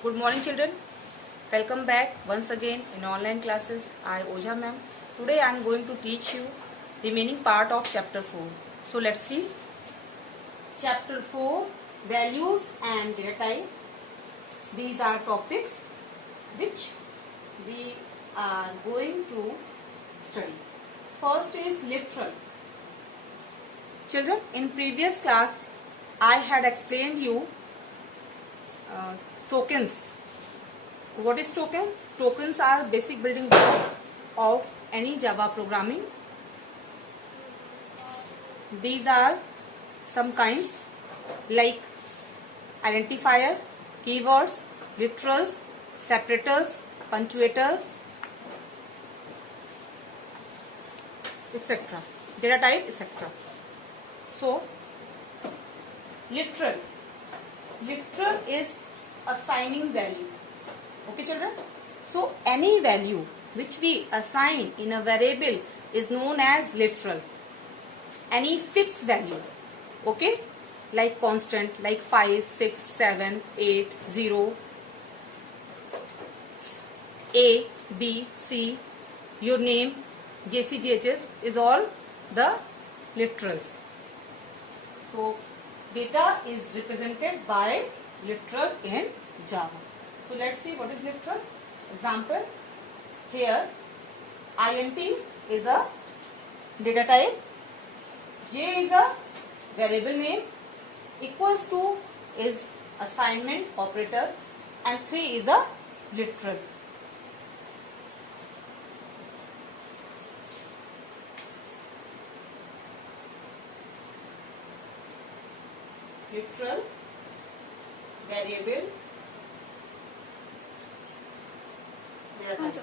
Good morning, children. Welcome back once again in online classes. I Ojha ma'am. Today I am going to teach you remaining part of chapter 4. So let's see. Chapter 4, values and data type. These are topics which we are going to study. First is literal. Children, in previous class I had explained you tokens. What is token? Tokens are basic building blocks of any Java programming. These are some kinds like identifier, keywords, literals, separators, punctuators, etc. Data type, etc. So, literal is assigning value. Okay, children? So, any value which we assign in a variable is known as literal. Any fixed value, okay, like constant, like 5, 6, 7, 8, 0, A, B, C, your name, JCGHS is all the literals. So, data is represented by literal in Java. So, let's see what is literal. Example, here int is a data type, j is a variable name, equals to is assignment operator, and 3 is a literal. Literal, variable, data type.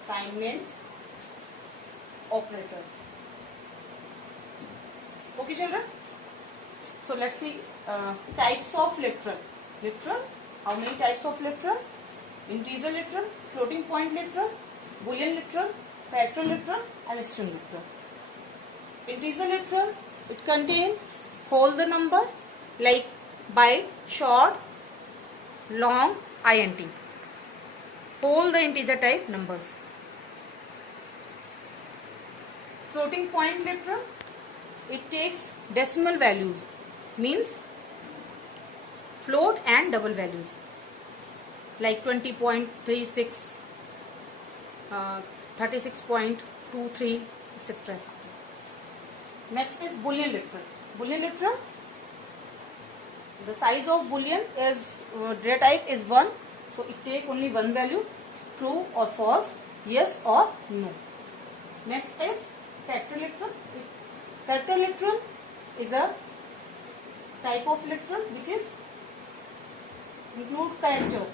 Assignment operator. Okay, children? So let's see types of literal. Literal, how many types of literal? Integer literal, floating point literal, boolean literal, character literal, and string literal. Integer literal, it contains whole the number like byte, short, long, int. Whole the integer type numbers. Floating point literal, it takes decimal values, means float and double values like 20.36, 36.23, etc. Next is boolean literal. Boolean literal, the size of boolean is data type is 1, so it take only one value, true or false, yes or no. Next is character literal. Character literal is a type of literal which is include characters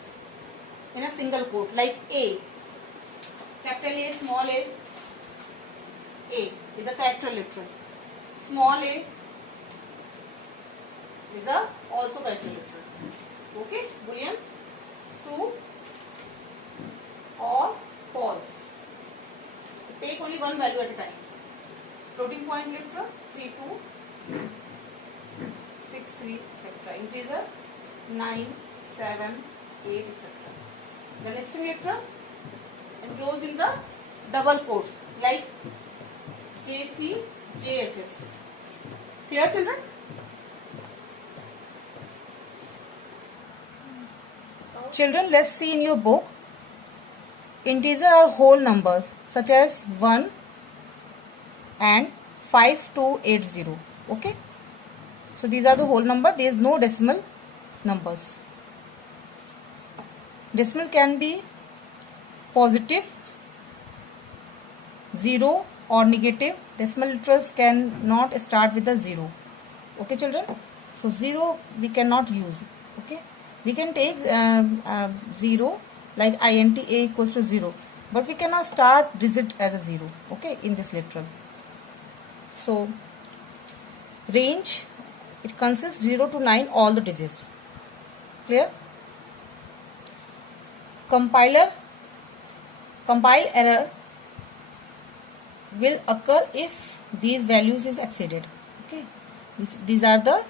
in a single quote, like A, capital A, small a is a character literal. Small a is a also character literal. Okay, boolean, true or false. Take only one value at a time. Floating point literal 3, 2, 6, 3, etc. Integer 9, 7, 8, etc. Then string literal enclosed in the double quotes like JC, JHS. Clear, children? Children, let's see in your book. Integer are whole numbers such as 1 and 5280. Okay. So these are the whole number. There is no decimal numbers. Decimal can be positive, 0 or negative. Decimal literals cannot start with a 0. Okay, children. So 0 we cannot use. Okay. We can take 0 like int a equals to 0, but we cannot start digit as a 0. Okay, in this literal. So range, it consists 0 to 9 all the digits. Clear? Compile error will occur if these values is exceeded. Okay, these are the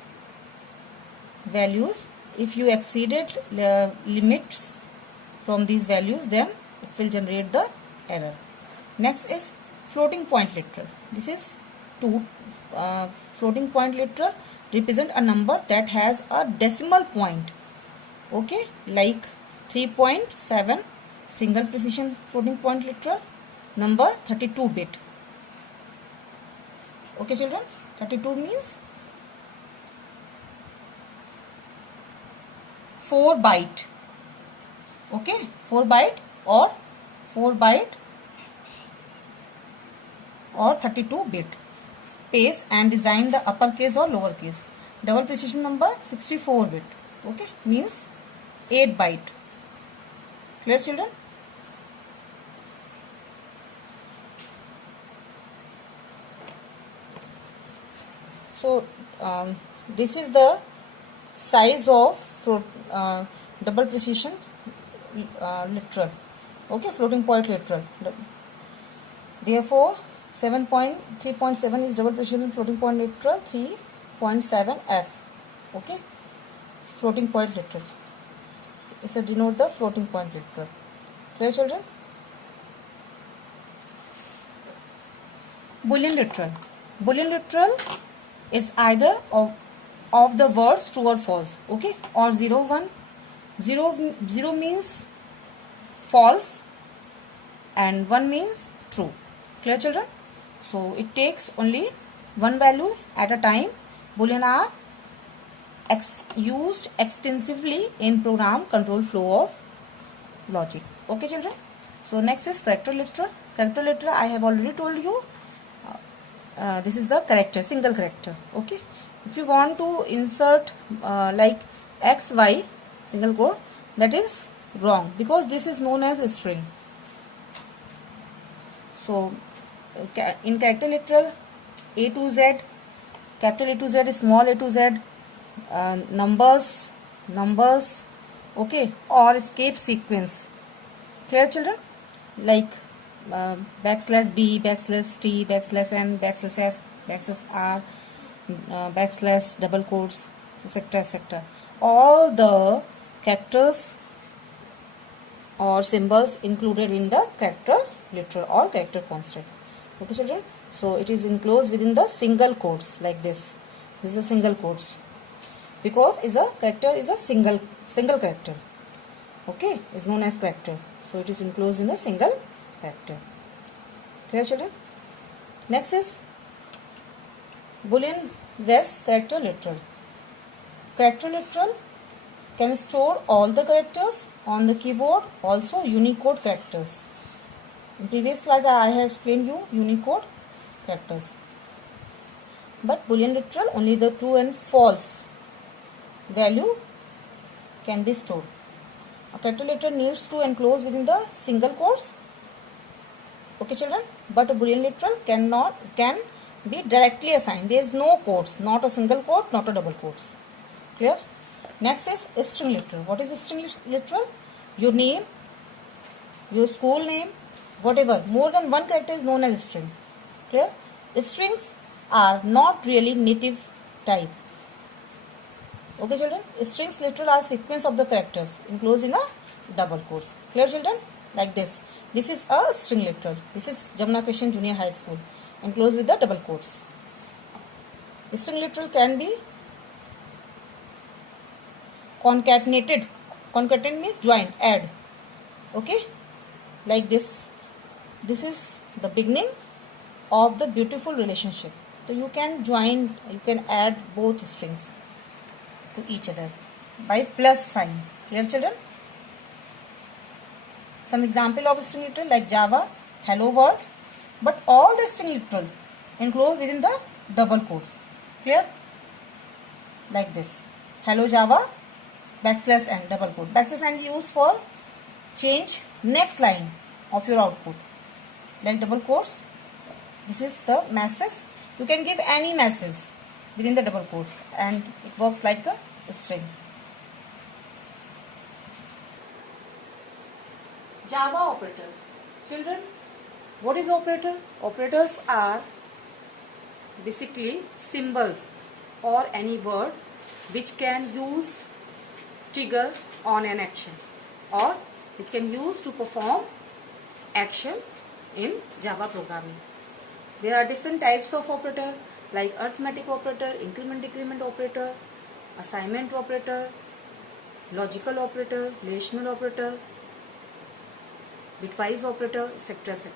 values. If you exceeded limits from these values, then it will generate the error. Next is floating point literal. This is floating point literal represent a number that has a decimal point. Okay, like 3.7 single precision floating point literal, number 32 bit. Okay children, 32 means 4 byte. Okay, 4 byte or 32 bit. Space and design the uppercase or lowercase. Double precision number 64 bit. Okay, means 8 byte. Clear children? So this is the size of double precision literal. Okay, floating point literal. Therefore 3.7 is double precision floating point literal, 3.7 F. Okay, floating point literal. It's a denote the floating point literal. Clear children? Boolean literal. Boolean literal is either of the words true or false. Okay, or 0 1. 0 means false and 1 means true. Clear children? So it takes only one value at a time. Boolean are used extensively in program control flow of logic. Okay children? So next is character literal. Character literal I have already told you. This is the character, single character. Okay, if you want to insert like XY single quote, that is wrong because this is known as a string. So in character literal, A to Z, capital A to Z, small a to Z, numbers, okay, or escape sequence. Clear children? Like backslash B, backslash T, backslash N, backslash F, backslash R, backslash double quotes, etc., etc. All the characters or symbols included in the character literal or character constant. Okay children? So it is enclosed within the single quotes like this. This is a single quotes because is a character is a single character. Okay, is known as character. So it is enclosed in the single character. Clear children? Next is Boolean Wes character literal. Character literal can store all the characters on the keyboard, also Unicode characters. In previous class I have explained you Unicode characters. But Boolean literal only the true and false value can be stored. A character literal needs to enclose within the single quotes. Okay children, but a Boolean literal can be directly assigned. There is no quotes, not a single quote, not a double quotes. Clear? Next is string literal. What is string literal? Your name, your school name, whatever. More than one character is known as string. Clear? Strings are not really native type. Okay children? Strings literal are sequence of the characters enclosed in a double quotes. Clear children? Like this. This is a string literal. This is Jamuna Christian Junior High School enclosed with the double quotes. String literal can be concatenated. Concatenate means join, add. Okay? Like this. This is the beginning of the beautiful relationship. So you can join, you can add both strings to each other by plus sign. Clear children? Some example of string literal like Java, hello world, but all the string literal enclosed within the double quotes. Clear? Like this. Hello Java, backslash n, double quote. Backslash n used for change next line of your output. Like double quotes. This is the message. You can give any message within the double quote and it works like a string. Java operators. Children, What is operator? Operators are basically symbols or any word which can use trigger on an action or which can use to perform action in Java programming. There are different types of operator like arithmetic operator, increment decrement operator, assignment operator, logical operator, relational operator, bitwise operator, etc. etc.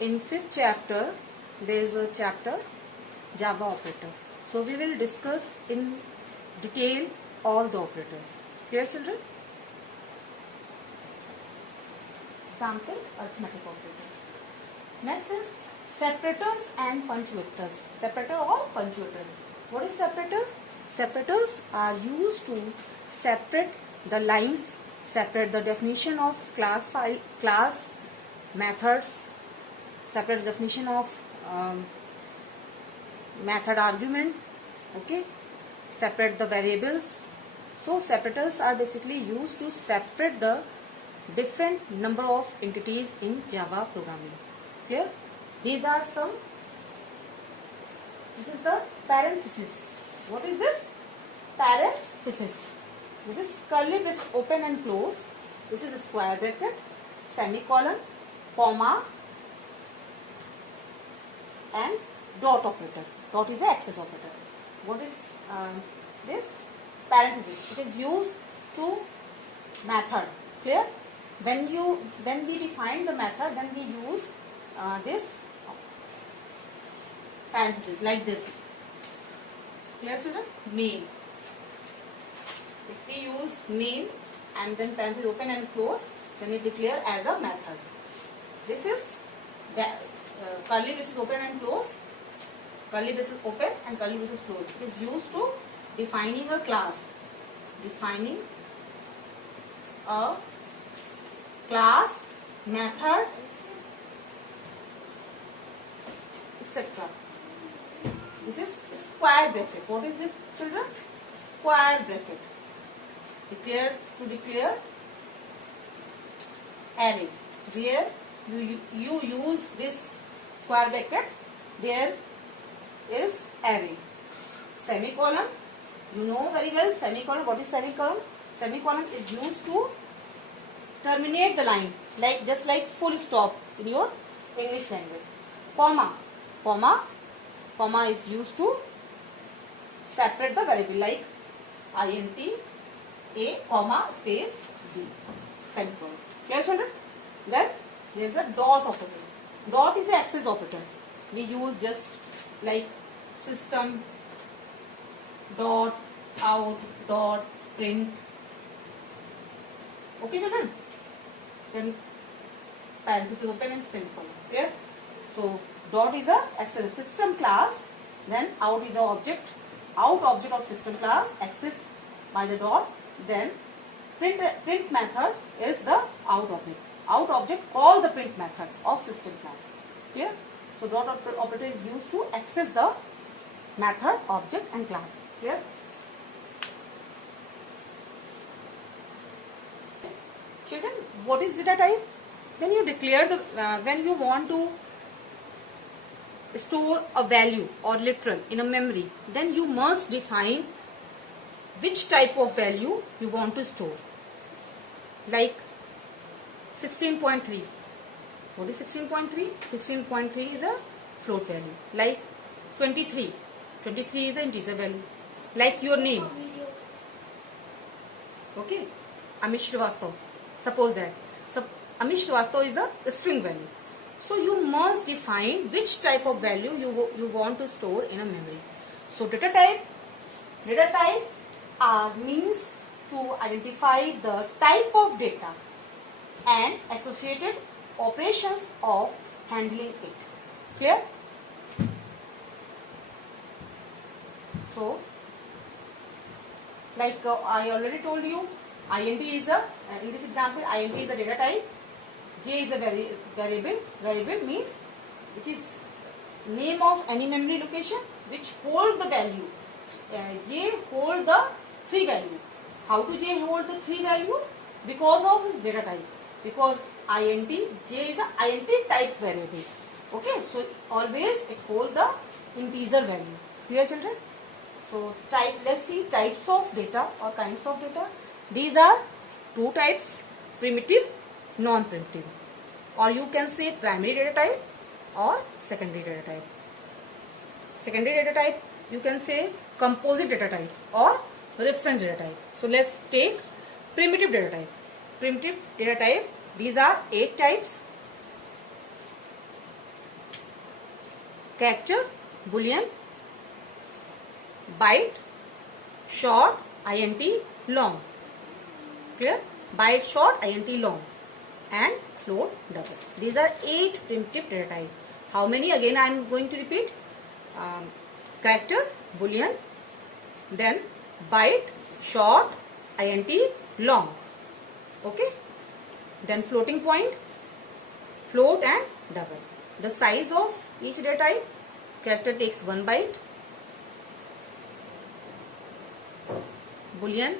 In 5th chapter, there is a chapter Java operator. So we will discuss in detail all the operators. Clear, children? Example, arithmetic operator. Next is separators and punctuators. Separator or punctuator. What is separators? Separators are used to separate the lines, separate the definition of class file, class methods, separate definition of method argument, okay, separate the variables. So separators are basically used to separate the different number of entities in Java programming. Clear? These are some. This is the parenthesis. What is this? Parenthesis. This is curly braces open and close. This is a square bracket, semicolon, comma, and dot operator. Dot is the access operator. What is this? Parenthesis. It is used to method. Clear? When we define the method, then we use this parenthesis like this. Clear, children? Main. If we use main and then parenthesis open and close, then it declare as a method. This is the curly braces open and close. Curly braces open and curly braces close. It is used to defining a class. Defining a class, method, etc. This is square bracket. What is this, children? Square bracket. To declare array. Where you use this square bracket, there is array. Semicolon. You know very well semicolon. What is semicolon? Semicolon is used to terminate the line, like just like full stop in your English language. Comma. Comma is used to separate the variable, like int a comma space b. Semicolon. Clear, children? Then there is a dot operator. Dot is the access operator. We use just like system dot out dot print. Okay, children? Then parenthesis open and semicolon. Clear? So dot is a access system class. Then out is a object. Out object of system class access by the dot. Then print method is the out object. Out object call the print method of system class. Clear? So dot operator is used to access the method, object and class. Clear? Children, what is data type? When you declare the when you want to store a value or literal in a memory, then you must define which type of value you want to store. Like 16.3. What is 16.3? 16.3 is a float value. Like 23. 23 is an integer value. Like your name. Okay. Amit Srivastava. Suppose that. So Amit Srivastava is a string value. So you must define which type of value you want to store in a memory. So data type means to identify the type of data and associated operations of handling it. Clear? So, like I already told you, int is a, in this example, int is a data type, j is a variable. Variable means it is name of any memory location which hold the value. J hold the 3 value. How to j hold the 3 value? Because of its data type. Because int. J is a int type variable. Okay, so always it holds the integer value. Clear, children? So type, let's see types of data or kinds of data. These are two types: primitive, non-primitive, or you can say primary data type or secondary data type. Secondary data type you can say composite data type or reference data type. So let's take primitive data type. Primitive data type, these are 8 types: character, boolean, byte, short, int, long. Clear? Byte, short, int, long, and float, double. These are 8 primitive data type. How many? Again I am going to repeat. Character, boolean, then byte, short, int, long. Okay, then floating point, float, and double. The size of each data type: character takes 1 byte, boolean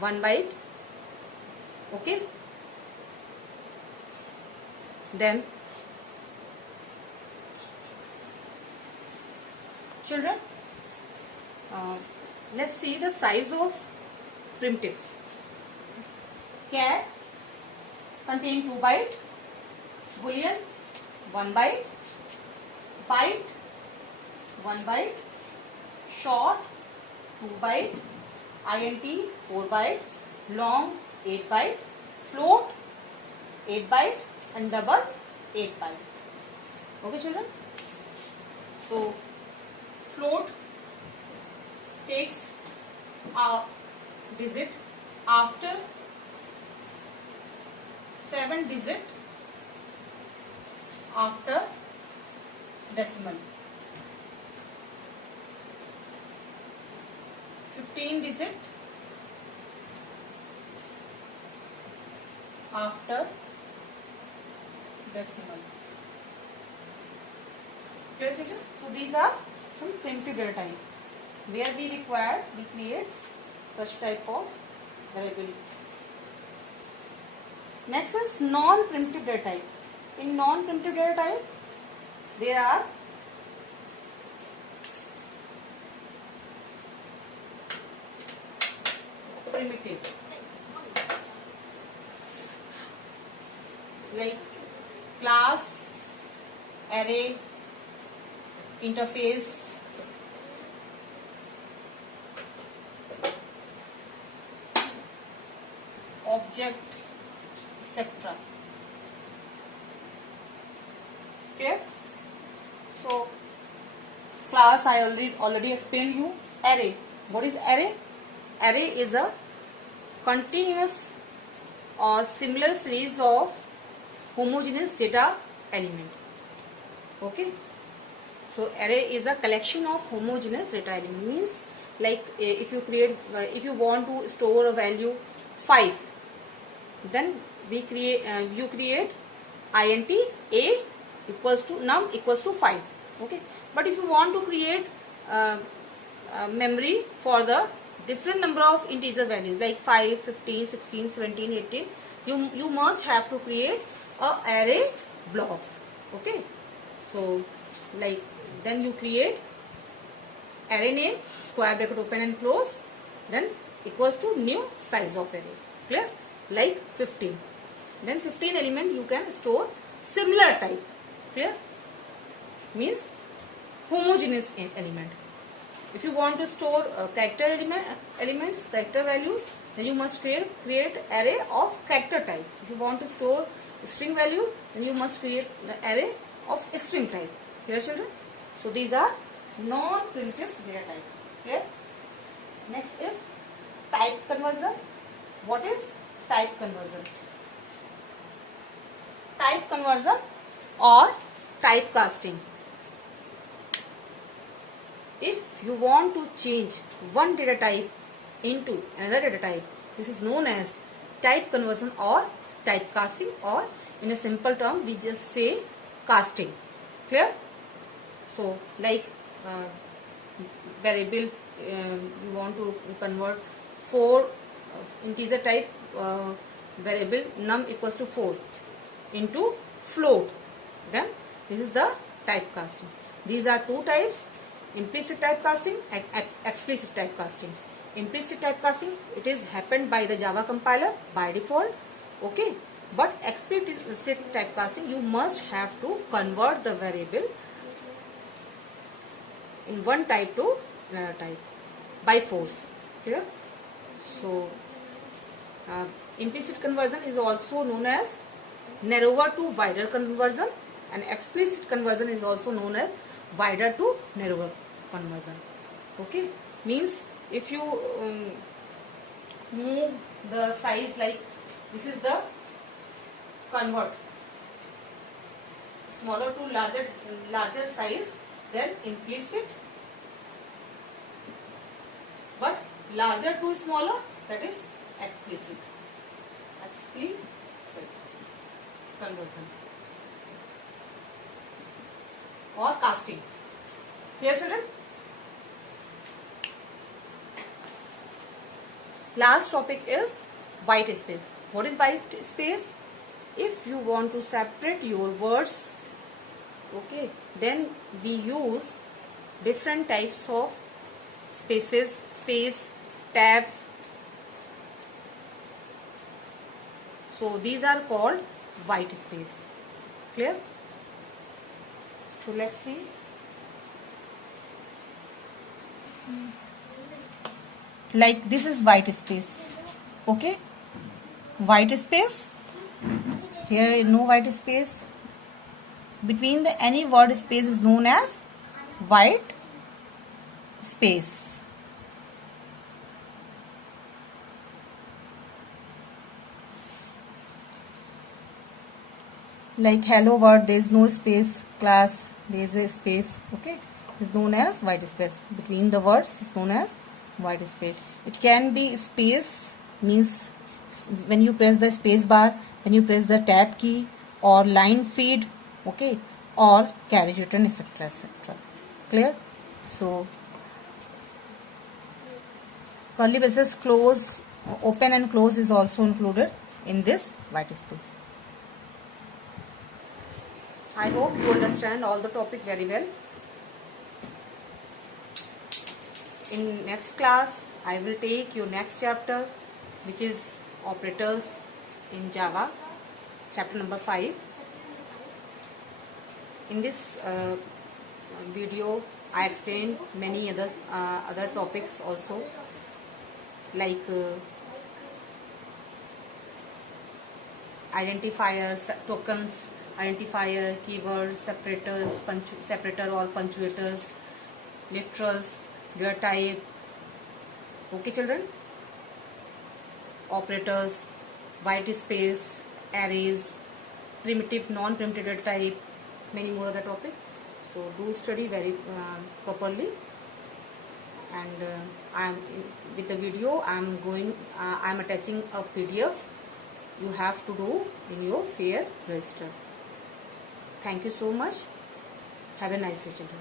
1 byte. Okay, then children, let's see the size of primitives. Char contain 2 byte, boolean 1 byte, byte 1 byte, short 2 byte, int 4 byte, long 8 byte, float 8 byte, and double 8 byte. Okay, children? So float takes a digit after 7 digit after decimal, 15 digit after decimal. Clear, children? So these are some primitive data type where we create such type of variable. Next is non-primitive data type. In non-primitive data type, there are primitive like class, array, interface, object, etc. Okay, so class I already explained you. Array, what is array? Array is a continuous or similar series of homogeneous data element. Okay, so array is a collection of homogeneous data element. Means like if you want to store a value 5, then you create int a equals to num equals to 5. Okay, but if you want to create memory for the different number of integer values like 5, 15, 16, 17, 18, you must have to create a array blocks. Okay, so like then you create array name, square bracket open and close, then equals to new size of array. Clear? Like 15, then 15 element you can store similar type. Clear? Means homogeneous element. If you want to store character elements, character values, then you must create array of character type. If you want to store string value, then you must create the array of string type. Clear, children? So these are non-primitive data type. Clear? Next is type conversion. What is type conversion? Type conversion or typecasting. If you want to change one data type into another data type, this is known as type conversion or typecasting, or in a simple term we just say casting. Clear? So like variable, you want to convert 4 integer type variable num equals to 4 into float, then this is the typecasting. These are two types: implicit typecasting and explicit typecasting. Implicit typecasting, it is happened by the Java compiler by default, okay. But explicit typecasting, you must have to convert the variable in one type to another type by force. Clear? So implicit conversion is also known as narrower to wider conversion, and explicit conversion is also known as wider to narrower conversion. Okay, means if you move the size, like this is the convert smaller to larger size, then implicit, but larger to smaller, that is explicit conversion or casting. Clear, children? Last topic is white space. What is white space? If you want to separate your words, okay, then we use different types of spaces, space, tabs. So these are called white space. Clear? So let's see. Like this is white space. Okay, white space. Here is no white space. Between the any word space is known as white space. Like hello word, there is no space. Class, there is a space. Okay, is known as white space. Between the words is known as white space. It can be space, means when you press the space bar, when you press the tab key, or line feed, okay, or carriage return, etc., etc. Clear? So curly braces close, open and close is also included in this white space. I hope you understand all the topic very well. In next class, I will take your next chapter, which is operators in Java, chapter number 5. In this video, I explained many other topics also, like identifiers, tokens, identifier, keyword, separators, separator or punctuators, literals, their type. Okay, children? Operators, white space, arrays, primitive, non-primitive data type, many more other topics. So do study very properly. And with the video, I'm attaching a PDF. You have to do in your FAIR register. Thank you so much. Have a nice day, children.